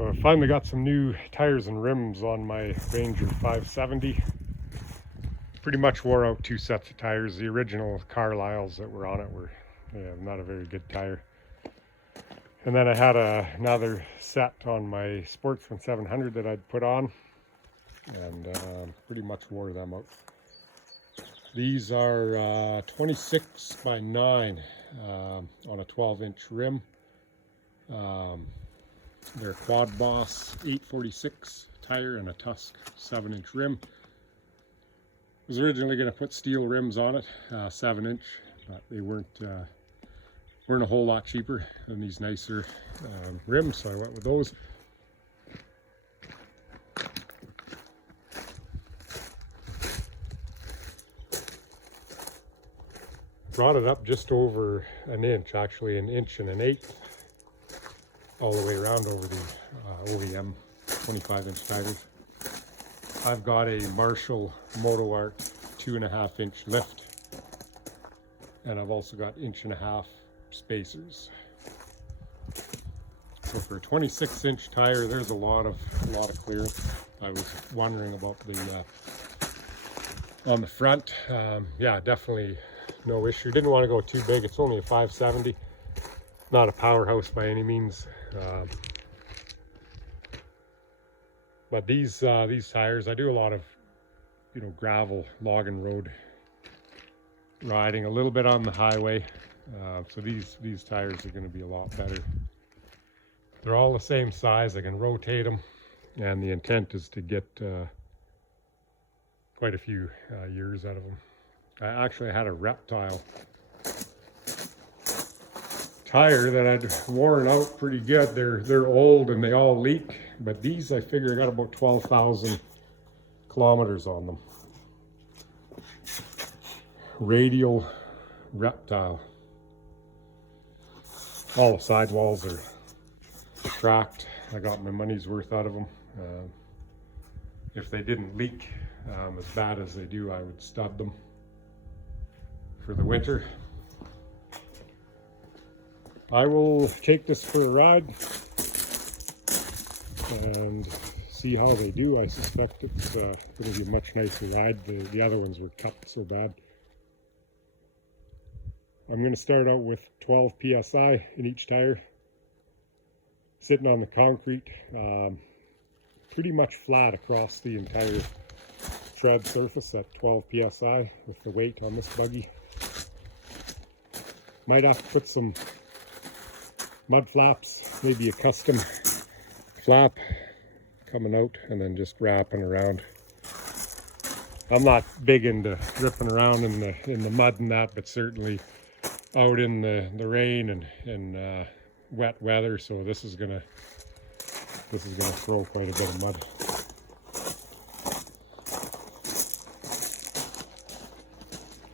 So I finally got some new tires and rims on my Ranger 570. Pretty much wore out 2 sets of tires. The original Carlisles that were on it were not a very good tire. And then I had another set on my Sportsman 700 that I'd put on, and pretty much wore them out. These are 26 by 9 on a 12-inch rim. They're Quadboss 846 tire and a Tusk 7-inch rim. I was originally going to put steel rims on it, 7-inch, but they weren't a whole lot cheaper than these nicer rims, so I went with those. Brought it up just over an inch, actually 1 1/8 inches, all the way around over the OEM 25-inch tires. I've got a Marshall Moto Art 2.5-inch lift, and I've also got 1.5-inch spacers. So for a 26-inch tire, there's a lot of clearance. I was wondering about the on the front. Yeah, definitely no issue. Didn't want to go too big. It's only a 570, not a powerhouse by any means. But these tires, I do a lot of gravel, logging road riding, a little bit on the highway. So these tires are going to be a lot better. They're all the same size. I can rotate them, and the intent is to get quite a few years out of them. I actually had a Reptile tire that I'd worn out pretty good. They're old and they all leak, but these I figure I got about 12,000 kilometers on them. Radial Reptile. All the sidewalls are cracked. I got my money's worth out of them. If they didn't leak as bad as they do, I would stud them for the winter. I will take this for a ride and see how they do. I suspect it's going to be a much nicer ride. The other ones were cut so bad. I'm going to start out with 12 psi in each tire, sitting on the concrete, pretty much flat across the entire tread surface at 12 psi with the weight on this buggy. Might have to put some mud flaps, maybe a custom flap coming out and then just wrapping around. I'm not big into ripping around in the mud and that, but certainly out in the rain and wet weather, so this is gonna throw quite a bit of mud.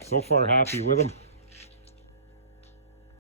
So far happy with them.